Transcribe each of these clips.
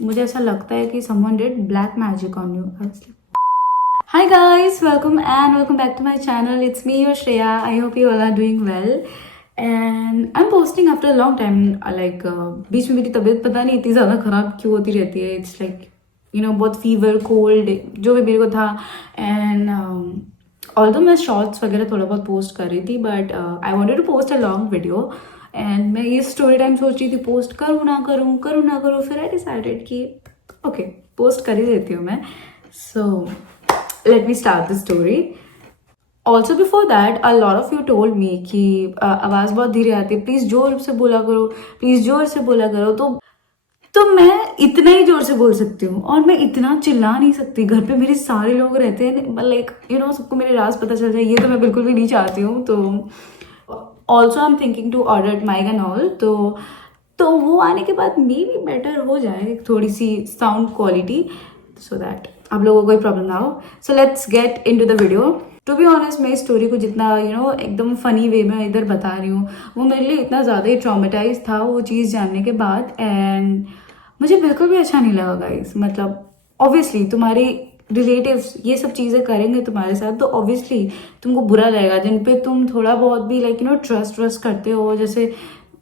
मुझे ऐसा लगता है कि someone did black magic on you. Hi guys, welcome back to my channel. It's me, your Shreya. I hope you all are doing well. And I'm posting after a long time. बीच में मेरी तबीयत पता नहीं इतनी ज़्यादा ख़राब क्यों होती रहती है. It's like बहुत फीवर कोल्ड जो भी मेरे को था. एंड ऑल्दो मैं शॉर्ट्स वगैरह थोड़ा बहुत पोस्ट कर रही थी, but I wanted to post a long video. And मैं ये स्टोरी टाइम सोच रही थी पोस्ट करूँ ना करूँ. फिर आई डिसाइडेड कि ओके पोस्ट कर ही देती हूँ मैं. सो let me start the story. Also before that, a lot of you told me कि आवाज़ बहुत धीरे आती है, प्लीज़ जोर से बोला करो. तो मैं इतना ही जोर से बोल सकती हूँ और मैं इतना चिल्ला नहीं सकती. घर पे मेरे सारे लोग रहते हैं, लाइक सबको मेरे राज पता चल जाए, ये तो मैं बिल्कुल भी नहीं चाहती हूँ. तो also I am thinking to order mic and all. तो वो आने के बाद मे बी बेटर हो जाए थोड़ी सी साउंड क्वालिटी, सो दैट आप लोगों को कोई प्रॉब्लम ना हो. So let's get into the video. To be honest, मैं इस स्टोरी को जितना एकदम फनी वे में इधर बता रही हूँ, वो मेरे लिए इतना ज़्यादा ही ट्रॉमेटाइज था वो चीज़ जानने के बाद. एंड मुझे बिल्कुल भी अच्छा नहीं लगा गाइस. मतलब ऑब्वियसली तुम्हारे रिलेटिव्स ये सब चीज़ें करेंगे तुम्हारे साथ, तो ऑब्वियसली तुमको बुरा लगेगा. जिन पे तुम थोड़ा बहुत भी ट्रस्ट करते हो, जैसे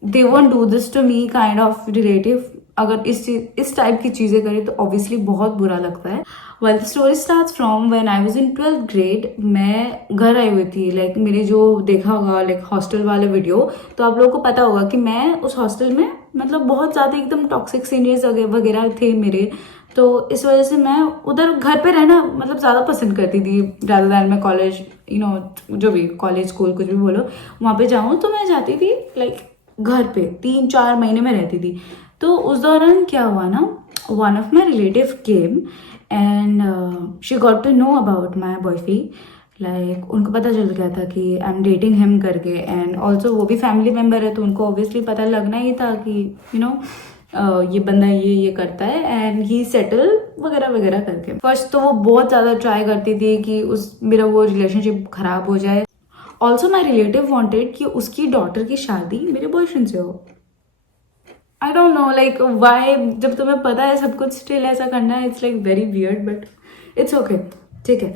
they won't do this to me kind of relative, अगर इस टाइप की चीज़ें करें तो ऑब्वियसली बहुत बुरा लगता है. Well the story starts from when I was in 12th grade. मैं घर आई हुई थी. लाइक मेरे जो देखा होगा हॉस्टल वाले वीडियो, तो आप लोगों को पता होगा कि मैं उस हॉस्टल में बहुत ज़्यादा एकदम टॉक्सिक सीनियर्स वगैरह थे मेरे. तो इस वजह से मैं उधर घर पे रहना ज़्यादा पसंद करती थी ज़्यादा देर मैं कॉलेज जो भी कॉलेज स्कूल कुछ भी बोलो वहाँ पे जाऊँ. तो मैं जाती थी घर पे 3-4 महीने में रहती थी. तो उस दौरान क्या हुआ ना, one of my relative came and she got to know about my boyfriend. उनको पता चल गया था कि आई एम डेटिंग हिम करके. एंड ऑल्सो वो भी फैमिली मेम्बर है, तो उनको ऑब्वियसली पता लगना ही था कि ये बंदा ये करता है एंड ही सेटल वगैरह वगैरह करके. फर्स्ट तो वो बहुत ज़्यादा ट्राई करती थी कि मेरा वो रिलेशनशिप ख़राब हो जाए. ऑल्सो माई रिलेटिव वॉन्टेड कि उसकी डॉटर की शादी मेरे बॉयफ्रेंड से हो. आई डोंट नो वाई. जब तुम्हें पता है सब कुछ स्टिल ऐसा करना है, it's very weird, but it's okay. ठीक है.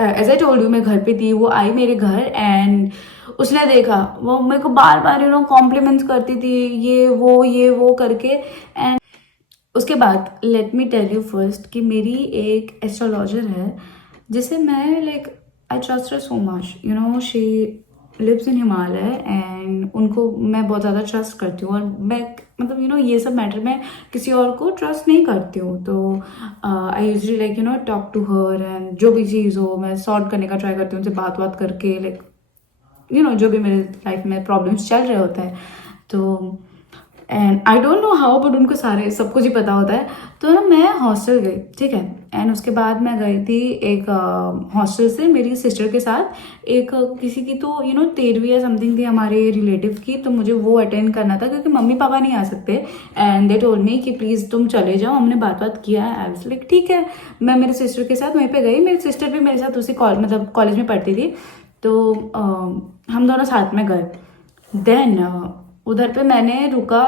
एज आई टोल्ड यू, मैं घर पे थी. वो आई मेरे घर एंड उसने देखा, वो मेरे को बार बार कॉम्प्लीमेंट्स करती थी, ये वो करके. एंड उसके बाद let me tell you first कि मेरी एक एस्ट्रोलॉजर है जिसे मैं I trust her so much. She lives in Himalaya and उनको मैं बहुत ज़्यादा ट्रस्ट करती हूँ. और मैं ये सब मैटर में किसी और को ट्रस्ट नहीं करती हूँ. तो I usually talk to her and जो भी चीज़ हो मैं सॉर्ट करने का ट्राई करती हूँ, उनसे बात करके जो भी मेरे लाइफ में प्रॉब्लम्स चल रहे होते हैं. तो and I don't know how, but उनको सब कुछ ही पता होता है. तो मैं हॉस्टल गई. ठीक है. एंड उसके बाद मैं गई थी एक हॉस्टल से मेरी सिस्टर के साथ. एक किसी की तो 13वीं या समथिंग थी हमारे रिलेटिव की, तो मुझे वो अटेंड करना था क्योंकि मम्मी पापा नहीं आ सकते. एंड दे टोल्ड मी कि प्लीज़ तुम चले जाओ. हमने बात किया. आई वाज लाइक ठीक है. मैं मेरे सिस्टर के साथ वहीं पे गई. मेरी सिस्टर भी मेरे साथ उसी कॉलेज में पढ़ती थी. तो हम दोनों साथ में गए. देन उधर पे मैंने रुका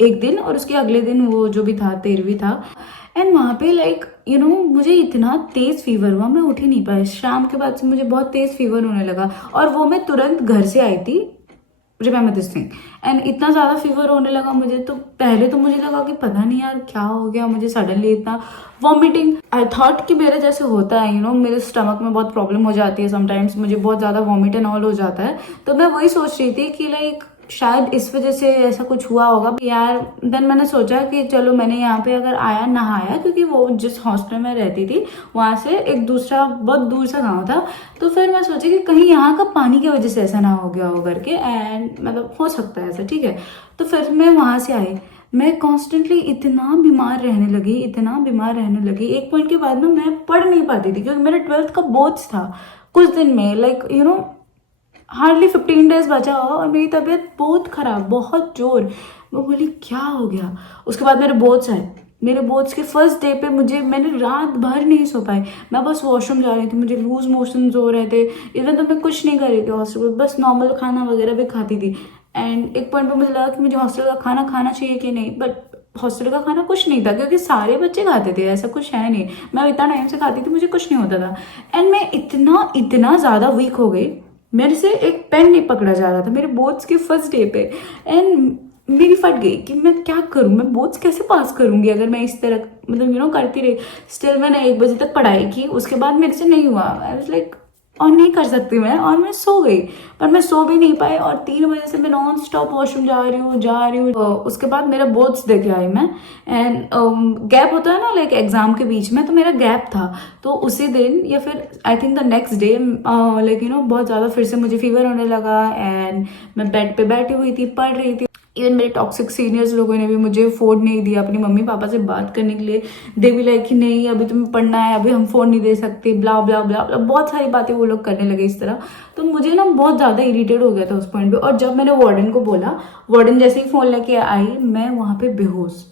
एक दिन, और उसके अगले दिन वो जो भी था 13वीं था. एंड वहाँ पे मुझे इतना तेज़ फीवर हुआ, मैं उठ ही नहीं पाई. शाम के बाद से मुझे बहुत तेज़ फीवर होने लगा और वो मैं तुरंत घर से आई थी. Remember this thing. एंड इतना ज़्यादा फीवर होने लगा मुझे. तो पहले तो मुझे लगा कि पता नहीं यार क्या हो गया मुझे सडनली इतना वॉमिटिंग. आई थॉट कि मेरे जैसे होता है मेरे स्टमक में बहुत प्रॉब्लम हो जाती है समटाइम्स, मुझे बहुत ज़्यादा वॉमिट एंड ऑल हो जाता है. तो मैं वही सोच रही थी कि शायद इस वजह से ऐसा कुछ हुआ होगा यार. देन मैंने सोचा कि चलो मैंने यहाँ पे अगर नहाया, क्योंकि वो जिस हॉस्टल में रहती थी वहाँ से एक दूसरा बहुत दूर सा गांव था. तो फिर मैं सोची कि कहीं यहाँ का पानी की वजह से ऐसा ना हो गया हो करके. एंड हो सकता है ऐसा. ठीक है. तो फिर मैं वहाँ से आई. मैं कॉन्स्टेंटली इतना बीमार रहने लगी. एक पॉइंट के बाद ना मैं पढ़ नहीं पाती थी क्योंकि मेरा 12th का बोर्ड्स था कुछ दिन में. हार्डली 15 डेज बचा होगा और मेरी तबीयत बहुत ख़राब, बहुत जोर. मैं बोली क्या हो गया. उसके बाद मेरे बोर्ड्स आए. मेरे बोर्ड्स के फर्स्ट डे पे मैंने रात भर नहीं सो पाई. मैं बस वॉशरूम जा रही थी, मुझे लूज मोशंस हो रहे थे. इवन तो मैं कुछ नहीं कर रही थी हॉस्टल में, बस नॉर्मल खाना वगैरह भी खाती थी. एंड एक पॉइंट पे मुझे लगा कि मुझे हॉस्टल का खाना खाना चाहिए कि नहीं, बट हॉस्टल का खाना कुछ नहीं था, क्योंकि सारे बच्चे खाते थे, ऐसा कुछ है नहीं। मैं इतना टाइम से खाती थी, मुझे कुछ नहीं होता था। एंड मैं इतना इतना ज़्यादा वीक हो गई, मेरे से एक पेन नहीं पकड़ा जा रहा था मेरे बोर्ड्स के फर्स्ट डे पे। एंड मेरी फट गई कि मैं क्या करूँ, मैं बोर्ड्स कैसे पास करूँगी अगर मैं इस तरह मतलब करती रही। स्टिल मैंने 1 बजे तक पढ़ाई की, उसके बाद मेरे से नहीं हुआ। आई वाज लाइक और नहीं कर सकती मैं, और मैं सो गई। पर मैं सो भी नहीं पाई, और 3 बजे से मैं नॉन स्टॉप वॉशरूम जा रही हूँ। उसके बाद मेरा बोर्ड्स दे के आई मैं। एंड गैप होता है ना लाइक एग्जाम के बीच में, तो मेरा गैप था। तो उसी दिन या फिर I think the next day like बहुत ज़्यादा फिर से मुझे फीवर होने लगा। एंड मैं बेड पे बैठी हुई थी, पढ़ रही थी। इवन मेरे टॉक्सिक सीनियर्स लोगों ने भी मुझे फ़ोन नहीं दिया अपनी मम्मी पापा से बात करने के लिए। दे भी लाइक कि नहीं अभी तुम्हें पढ़ना है, अभी हम फ़ोन नहीं दे सकते, ब्ला ब्ला ब्ला ब्ला, बहुत सारी बातें वो लोग करने लगे इस तरह। तो मुझे ना बहुत ज़्यादा इरिटेट हो गया था उस पॉइंट पे। और जब मैंने वार्डन को बोला, वार्डन जैसे ही फ़ोन लेके आई, मैं वहाँ पे बेहोश,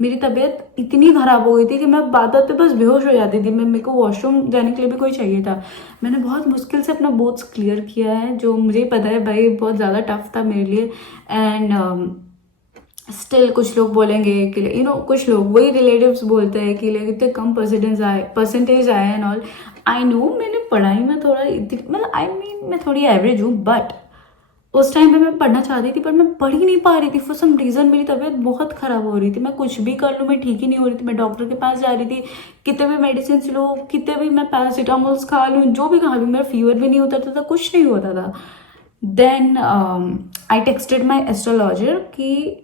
मेरी तबीयत इतनी ख़राब हो गई थी कि मैं बात बात पे बस बेहोश हो जाती थी। मेरे को वॉशरूम जाने के लिए भी कोई चाहिए था। मैंने बहुत मुश्किल से अपना बोर्ड्स क्लियर किया है, जो मुझे ही पता है भाई बहुत ज़्यादा टफ था मेरे लिए। एंड स्टिल कुछ लोग बोलेंगे कि कुछ लोग वही रिलेटिव्स बोलते हैं कि लाइक इतने कम परसेंटेज आए एंड ऑल। आई नो मैंने पढ़ाई में थोड़ा मतलब मैं थोड़ी एवरेज हूँ, बट उस टाइम पे मैं पढ़ना चाहती थी, पर मैं पढ़ ही नहीं पा रही थी फॉर सम रीज़न। मेरी तबीयत बहुत ख़राब हो रही थी, मैं कुछ भी कर लूँ मैं ठीक ही नहीं हो रही थी। मैं डॉक्टर के पास जा रही थी, कितने भी मेडिसिन लो, कितने भी मैं पैरासीटामोल्स खा लूँ, जो भी खा लूँ, मेरा फीवर भी नहीं उतरता था, कुछ नहीं होता था। Then I texted my astrologer कि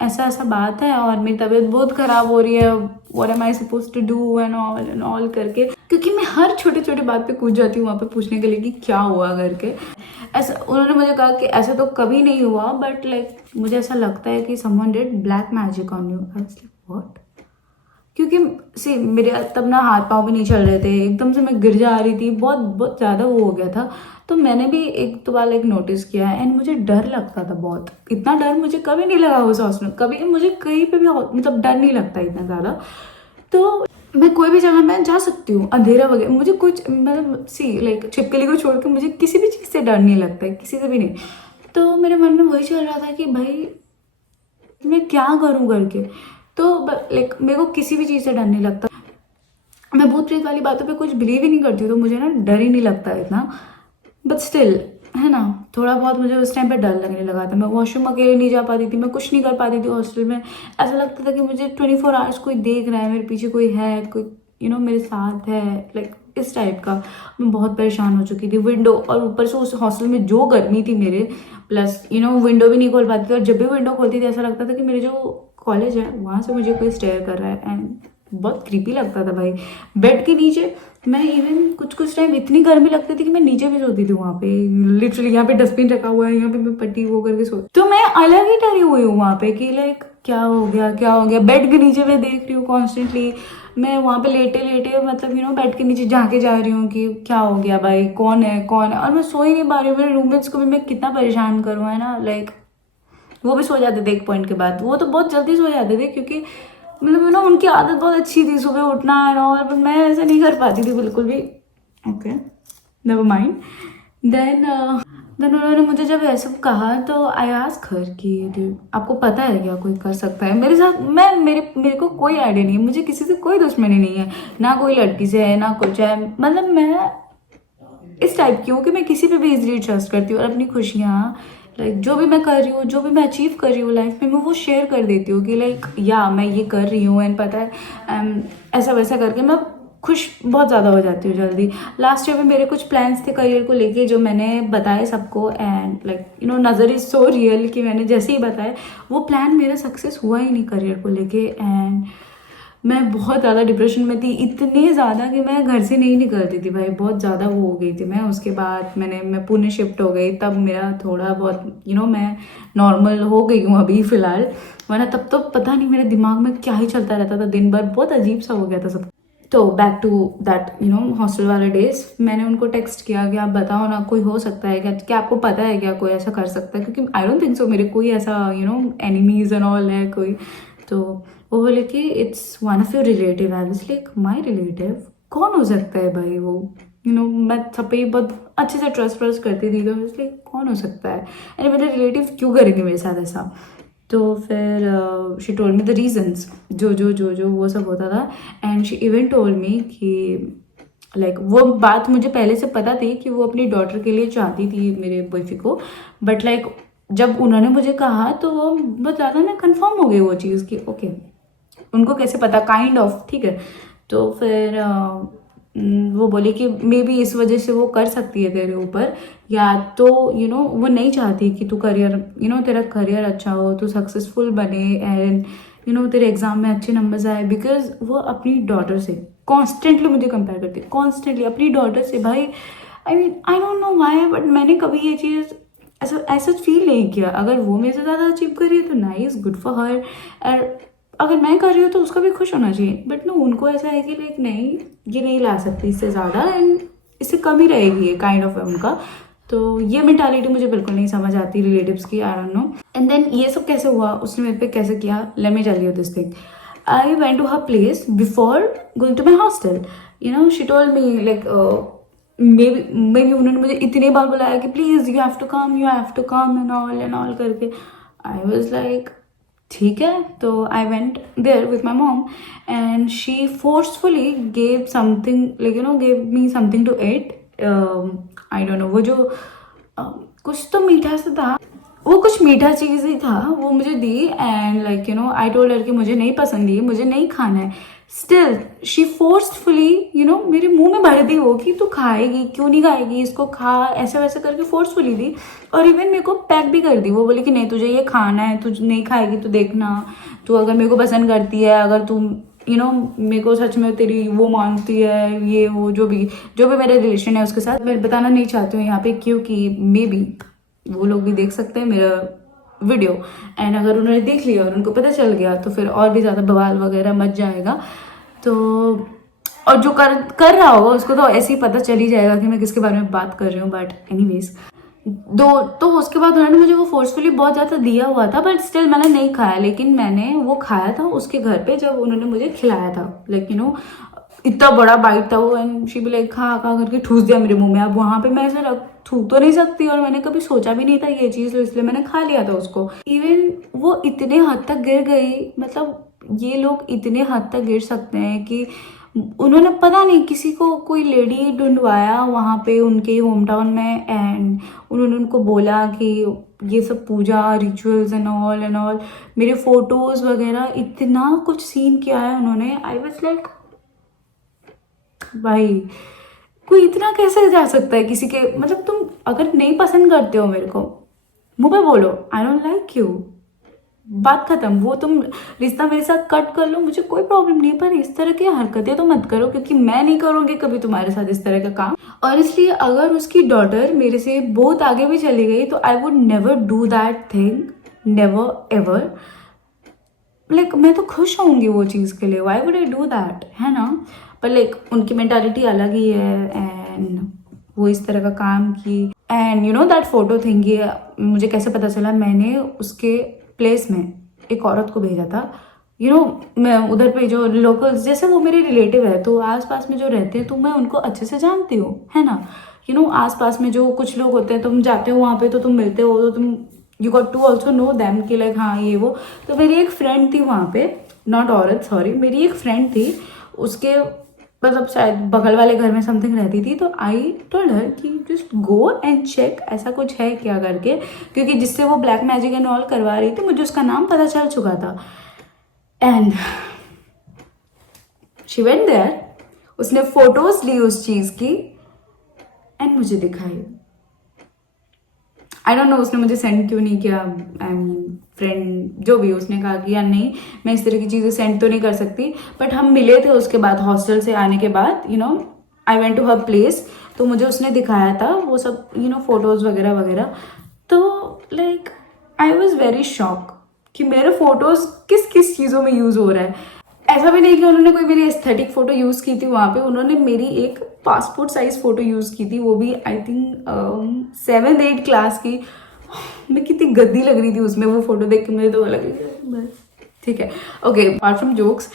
ऐसा ऐसा बात है और मेरी तबीयत बहुत ख़राब हो रही है, what am I suppose to do and all करके। क्योंकि मैं हर छोटे छोटे बात पे कूद जाती हूँ वहाँ पे पूछने के लिए कि क्या हुआ करके। ऐसा उन्होंने मुझे कहा कि ऐसा तो कभी नहीं हुआ, बट लाइक मुझे ऐसा लगता है कि someone did black magic on you. I was like what? क्योंकि सी मेरे तब ना हाथ पाँव भी नहीं चल रहे थे, एकदम से मैं गिर जा रही थी, बहुत बहुत ज़्यादा वो हो गया था। तो मैंने भी एक दो बार लाइक नोटिस किया है। एंड मुझे डर लगता था बहुत, इतना डर मुझे कभी नहीं लगा उस हॉस्टल में, कभी मुझे कहीं पे भी मतलब डर नहीं लगता इतना ज़्यादा। तो मैं कोई भी जगह मैं जा सकती हूँ, अंधेरा वगैरह मुझे कुछ मतलब सी लाइक छिपकली को छोड़ के मुझे किसी भी चीज़ से डर नहीं लगता है, किसी से भी नहीं। तो मेरे मन में वही चल रहा था कि भाई मैं क्या करूँ करके। तो लाइक मेरे को किसी भी चीज़ से डर नहीं लगता। मैं भूत प्रेत वाली बातों पे कुछ बिलीव ही नहीं करती हूँ, तो मुझे ना डर ही नहीं लगता इतना। बट स्टिल है ना, थोड़ा बहुत मुझे उस टाइम पे डर लगने लगा था। मैं वॉशरूम अकेले नहीं जा पाती थी, मैं कुछ नहीं कर पाती थी हॉस्टल में। ऐसा लगता था कि मुझे 24 आवर्स कोई देख रहा है, मेरे पीछे कोई है, कोई मेरे साथ है, लाइक इस टाइप का। मैं बहुत परेशान हो चुकी थी। विंडो, और ऊपर से उस हॉस्टल में जो गर्मी थी मेरे, प्लस विंडो भी नहीं खोल पाती थी। और जब भी विंडो खोलती थी ऐसा लगता था कि मेरे जो कॉलेज है वहाँ से मुझे कोई स्टेयर कर रहा है। एंड बहुत क्रीपी लगता था भाई। बेड के नीचे मैं इवन कुछ टाइम इतनी गर्मी लगती थी कि मैं नीचे भी सोती थी वहाँ पे। लिटरली यहाँ पे डस्टबिन रखा हुआ है, यहाँ पे मैं पट्टी वो करके सो, तो मैं अलग ही डरी हुई हूँ वहाँ पे कि लाइक क्या हो गया। बेड के नीचे मैं देख रही हूँ कॉन्स्टेंटली, मैं वहाँ पे लेटे लेटे मतलब बेड के नीचे झांके जा रही हूँ कि क्या हो गया भाई, कौन है। और मैं सो ही नहीं पा रही हूँ। मेरे रूममेट्स को भी मैं कितना परेशान करूँ, है ना। लाइक वो भी सो जाते थे एक पॉइंट के बाद, वो तो बहुत जल्दी सो जाते थे, क्योंकि मतलब उनकी आदत बहुत अच्छी थी सुबह उठना है और पर मैं ऐसा नहीं कर पाती थी बिल्कुल भी। Okay, never mind. देन उन्होंने मुझे जब ऐसा कहा तो आई आस्क हर कि आपको पता है क्या कोई कर सकता है मेरे साथ। मेरे को कोई आइडिया नहीं है, मुझे किसी से कोई दुश्मनी नहीं है, ना कोई लड़की से है ना कुछ है। मतलब मैं इस टाइप की हूँ कि मैं किसी पे भी इजीली ट्रस्ट करती हूँ, और अपनी खुशियाँ लाइक जो भी मैं कर रही हूँ, जो भी मैं अचीव कर रही हूँ लाइफ में, मैं वो शेयर कर देती हूँ कि लाइक या मैं ये कर रही हूँ। एंड पता है ऐसा वैसा करके मैं खुश बहुत ज़्यादा हो जाती हूँ जल्दी। लास्ट ईयर में मेरे कुछ प्लान्स थे करियर को लेके जो मैंने बताए सबको। एंड लाइक नज़र इज़ सो रियल कि मैंने जैसे ही बताया वो प्लान मेरा सक्सेस हुआ ही नहीं करियर को लेके। एंड मैं बहुत ज़्यादा डिप्रेशन में थी, इतने ज़्यादा कि मैं घर से नहीं निकलती थी भाई, बहुत ज़्यादा वो हो गई थी मैं। उसके बाद मैं पुणे शिफ्ट हो गई, तब मेरा थोड़ा बहुत मैं नॉर्मल हो गई हूँ अभी फ़िलहाल। वरना तब तो पता नहीं मेरे दिमाग में क्या ही चलता रहता था दिन भर, बहुत अजीब सा हो गया था सब। तो बैक टू दैट हॉस्टल वाले डेज, मैंने उनको टेक्स्ट किया कि आप बताओ ना कोई हो सकता है क्या आपको पता है क्या कोई ऐसा कर सकता है, क्योंकि आई डोंट थिंक सो मेरे कोई ऐसा एनिमीज एंड ऑल है कोई। तो वो बोले कि it's one of your relative. I was like my relative कौन हो सकता है भाई वो। मैं सब पे बहुत अच्छे से ट्रस्ट करती थी, तो लाइक कौन हो सकता है, अरे मेरे रिलेटिव क्यों करेंगे मेरे साथ ऐसा। तो फिर she told me the reasons जो वो सब होता था. And she even told me कि लाइक वो बात मुझे पहले से पता थी कि वो अपनी डॉटर के लिए चाहती थी मेरे बॉयफ्रेंड को. बट लाइक जब उन्होंने मुझे कहा तो वो बहुत ज़्यादा ना कंफर्म हो गई वो चीज़ कि ओके, उनको कैसे पता, काइंड ऑफ, ठीक है. तो फिर वो बोली कि मे बी इस वजह से वो कर सकती है तेरे ऊपर, या तो वो नहीं चाहती कि तू करियर, तेरा करियर अच्छा हो, तू सक्सेसफुल बने, एंड तेरे एग्जाम में अच्छे नंबर्स आए. बिकॉज वो अपनी डॉटर से कॉन्स्टेंटली मुझे कंपेयर करती है, कॉन्स्टेंटली अपनी डॉटर से. भाई I mean I don't know why, but मैंने कभी ये चीज़ ऐसा फील नहीं किया. अगर वो मेरे से ज़्यादा अचीव कर रही है तो नाइस, गुड फॉर हर. और अगर मैं कर रही हूँ तो उसका भी खुश होना चाहिए. बट नो, उनको ऐसा है कि लाइक नहीं, ये नहीं ला सकती इससे ज़्यादा, एंड इससे कम ही रहेगी ये काइंड ऑफ है उनका. तो ये मेंटालिटी मुझे बिल्कुल नहीं समझ आती रिलेटिव्स की. I don't know. And then ये सब कैसे हुआ, उसने मेरे पे कैसे किया, let me tell you this thing. I went to her place before going to my hostel. She told me like maybe उन्होंने मुझे इतने बार बुलाया कि please you have to come and all करके. आई वॉज लाइक ठीक है. तो I went there with my mom and she forcefully gave something, like gave me something to eat. I don't know, वो जो कुछ तो मीठा सा था, वो कुछ मीठा चीज़ ही था, वो मुझे दी. And like I told her कि मुझे नहीं पसंद है, मुझे नहीं खाना है. स्टिल शी फोर्सफुली मेरे मुंह में भर दी वो कि तू खाएगी, क्यों नहीं खाएगी, इसको खा, ऐसे वैसे करके फोर्सफुली दी. और इवन मेरे को पैक भी कर दी. वो बोली कि नहीं, तुझे ये खाना है, तू नहीं खाएगी तो देखना, तू अगर मेरे को पसंद करती है, अगर तू मेरे को सच में तेरी वो मानती है, ये वो जो भी मेरा रिलेशन है उसके साथ, मैं बताना नहीं चाहती हूँ यहाँ पे, क्योंकि मे बी वो लोग भी देख सकते हैं मेरा वीडियो. एंड अगर उन्होंने देख लिया और उनको पता चल गया तो फिर और भी ज़्यादा बवाल वगैरह मच जाएगा. तो और जो कर रहा होगा उसको तो ऐसे ही पता चल ही जाएगा कि मैं किसके बारे में बात कर रही हूँ. बट एनीवेज, तो उसके बाद उन्होंने मुझे वो फोर्सफुली बहुत ज़्यादा दिया हुआ था, बट स्टिल मैंने नहीं खाया. लेकिन मैंने वो खाया था उसके घर पे जब उन्होंने मुझे खिलाया था. लाइक इतना बड़ा बाइट था वो. एंड शी भी लाइक खा करके ठूस दिया मेरे मुंह में. अब वहाँ पे मैं ऐसे थूक तो नहीं सकती, और मैंने कभी सोचा भी नहीं था ये चीज़, तो इसलिए मैंने खा लिया था उसको. इवन वो इतने हद तक गिर गई, मतलब ये लोग इतने हद तक गिर सकते हैं कि उन्होंने पता नहीं किसी को, कोई लेडी ढूंढवाया वहाँ पे उनके होम टाउन में. एंड उन्होंने उनको बोला कि ये सब पूजा रिचुअल्स एंड ऑल मेरे फोटोज वगैरह इतना कुछ सीन किया है उन्होंने. आई वाज लाइक भाई, कोई इतना कैसे जा सकता है किसी के, मतलब तुम अगर नहीं पसंद करते हो मेरे को, मुंह पे बोलो आई डोंट लाइक यू, बात खत्म. वो तुम रिश्ता मेरे साथ कट कर लो, मुझे कोई प्रॉब्लम नहीं, पर इस तरह की हरकतें तो मत करो, क्योंकि मैं नहीं करूँगी कभी तुम्हारे साथ इस तरह का काम. और इसलिए अगर उसकी डॉटर मेरे से बहुत आगे भी चली गई तो I would never do that thing, never ever. Like मैं तो खुश होंगी वो चीज़ के लिए, why would I do that, है ना. पर लाइक उनकी मेंटालिटी अलग ही है. एंड वो इस तरह का काम की. एंड दैट फोटो थिंग, ये मुझे कैसे पता चला, मैंने उसके प्लेस में एक औरत को भेजा था. मैं उधर पे जो लोकल्स, जैसे वो मेरे रिलेटिव है तो आसपास में जो रहते हैं तो मैं उनको अच्छे से जानती हूँ, है ना. आसपास में जो कुछ लोग होते हैं, तुम जाते हो वहाँ पे तो तुम मिलते हो, तो तुम you got to also know them कि लाइक हाँ ये वो. तो मेरी एक फ्रेंड थी वहाँ पे, नॉट औरत, सॉरी, मेरी एक फ्रेंड थी, उसके मतलब शायद बगल वाले घर में समथिंग रहती थी. तो आई टोल्ड हर कि जस्ट गो एंड चेक ऐसा कुछ है क्या करके, क्योंकि जिससे वो ब्लैक मैजिक एंड ऑल करवा रही थी मुझे उसका नाम पता चल चुका था. एंड शी वेंट देयर, उसने फोटोज ली उस चीज़ की एंड मुझे दिखाई. आई डोंट नो उसने मुझे सेंड क्यों नहीं किया. आई मीन फ्रेंड जो भी, उसने कहा कि यार नहीं, मैं इस तरह की चीज़ें सेंड तो नहीं कर सकती. बट हम मिले थे उसके बाद, हॉस्टल से आने के बाद, I went to her place, तो मुझे उसने दिखाया था वो सब फोटोज़ वगैरह वगैरह. तो like I was very shock कि मेरे फोटोज़ किस किस चीज़ों में यूज़ हो रहा है. ऐसा भी नहीं कि उन्होंने कोई मेरी एस्थेटिक फ़ोटो यूज़ की थी वहाँ पे, उन्होंने मेरी एक पासपोर्ट साइज़ फ़ोटो यूज़ की थी, वो भी आई थिंक 7th-8th क्लास की. मैं कितनी गद्दी लग रही थी उसमें, वो फ़ोटो देख के मुझे तो लग रही थी बस ठीक है. ओके, अपार्ट फ्रॉम जोक्स,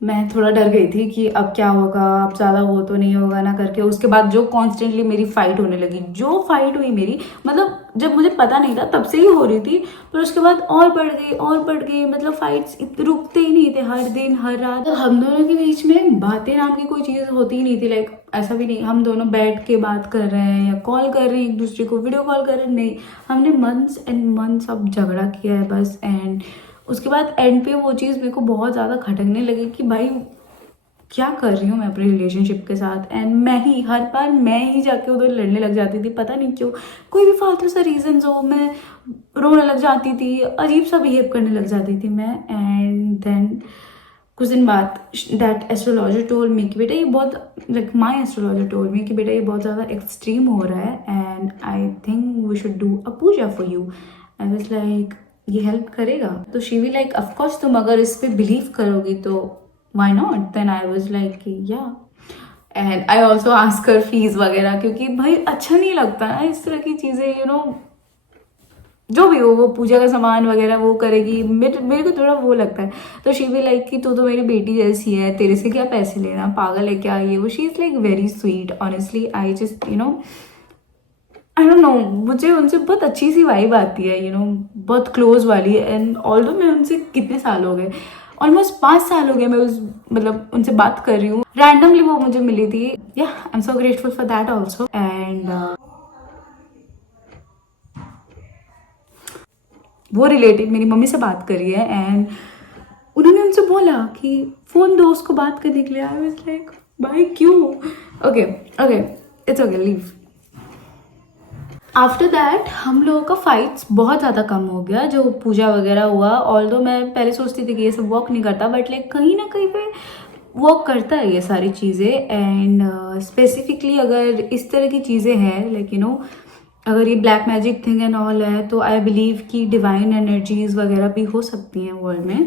मैं थोड़ा डर गई थी कि अब क्या होगा, अब ज़्यादा वो तो नहीं होगा ना करके। उसके बाद जो कॉन्स्टेंटली मेरी फाइट होने लगी, जो फाइट हुई मेरी, मतलब जब मुझे पता नहीं था तब से ही हो रही थी, पर उसके बाद और बढ़ गई और बढ़ गई। मतलब फाइट्स रुकते ही नहीं थे, हर दिन हर रात। तो हम दोनों के बीच में बातें नाम की कोई चीज़ होती ही नहीं थी। लाइक ऐसा भी नहीं हम दोनों बैठ के बात कर रहे हैं या कॉल कर रहे हैं एक दूसरे को, वीडियो कॉल कर रहे हैं, नहीं। हमने मंथ्स एंड मंथ्स अब झगड़ा किया है बस। एंड उसके बाद एंड पे वो चीज़ मेरे को बहुत ज़्यादा खटकने लगी कि भाई क्या कर रही हूँ मैं अपने रिलेशनशिप के साथ। एंड मैं ही हर बार मैं ही जाके उधर लड़ने लग जाती थी, पता नहीं क्यों। कोई भी फालतू सा रीजन हो, मैं रोने लग जाती थी, अजीब सा बिहेव करने लग जाती थी मैं। एंड देन कुछ दिन बाद दैट एस्ट्रोलॉजर टोल्ड मी कि बेटा ये बहुत, like my astrologer told me कि बेटा ये बहुत ज़्यादा एक्सट्रीम हो रहा है and I think we should do a puja for you. I was like ये हेल्प करेगा? तो शी भी लाइक ऑफकोर्स तुम अगर इस पर बिलीव करोगी तो why not. Then I was like yeah. And I also ask कर फीस वगैरह, क्योंकि भाई अच्छा नहीं लगता ना इस तरह की चीज़ें, यू नो। जो भी हो, वो पूजा का सामान वगैरह वो करेगी, मेरे को थोड़ा वो लगता है। तो शी भी लाइक कि तू तो मेरी बेटी जैसी है, तेरे से क्या पैसे लेना, पागल है क्या ये वो। She is like very sweet honestly. I just I don't no, मुझे उनसे बहुत अच्छी सी वाइब आती है, बहुत क्लोज वाली। एंड ऑल्दो मैं उनसे कितने साल हो गए, ऑलमोस्ट 5 साल हो गए मैं मतलब उनसे बात कर रही हूँ। रैंडमली वो मुझे मिली थी। या I am so grateful for that also. And वो रिलेटिव मेरी मम्मी से बात करी है एंड उन्होंने उनसे बोला कि फ़ोन दो उसको बात करने के लिए। आई वाज लाइक भाई क्यों? Okay okay, it's okay, leave. After that हम लोगों का फाइट्स बहुत ज़्यादा कम हो गया, जो पूजा वगैरह हुआ। ऑल्दो मैं पहले सोचती थी कि ये सब वर्क नहीं करता, बट लाइक कहीं ना कहीं पे वर्क करता है ये सारी चीज़ें। एंड स्पेसिफिकली अगर इस तरह की चीज़ें हैं, लाइक अगर ये black magic thing and all है, तो आई बिलीव कि डिवाइन एनर्जीज वगैरह भी हो सकती हैं वर्ल्ड में।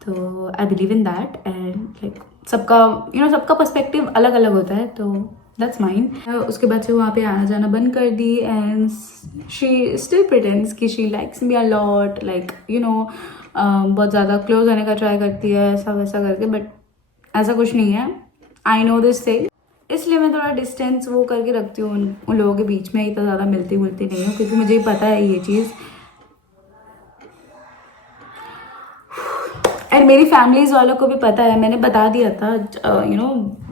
तो I believe in that. And like सबका सबका पर्सपेक्टिव अलग अलग होता है, तो दैट्स माइन। उसके बाद से वहाँ पे आना जाना बंद कर दी। एंड शी स्टिल प्रिटेंड्स कि she likes me a lot, like बहुत ज़्यादा क्लोज होने का ट्राई करती है, ऐसा वैसा करके। बट ऐसा कुछ नहीं है, आई नो दिस थिंग। इसलिए मैं थोड़ा डिस्टेंस वो करके रखती हूँ उन लोगों के बीच में, इतना ज़्यादा मिलती जुलती नहीं हूँ, क्योंकि मुझे पता है ये चीज़। एंड मेरी फैमिलीज वालों को भी पता है, मैंने बता दिया था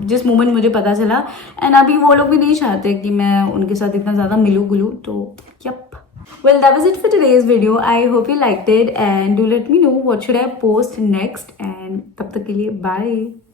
जिस मोमेंट मुझे पता चला। एंड अभी वो लोग भी नहीं चाहते कि मैं उनके साथ इतना ज़्यादा मिलूँ गुलूँ, तो yup. Well, that was it for today's video. I hope you liked it and do let me know what should I post next. And तब तक के लिए bye.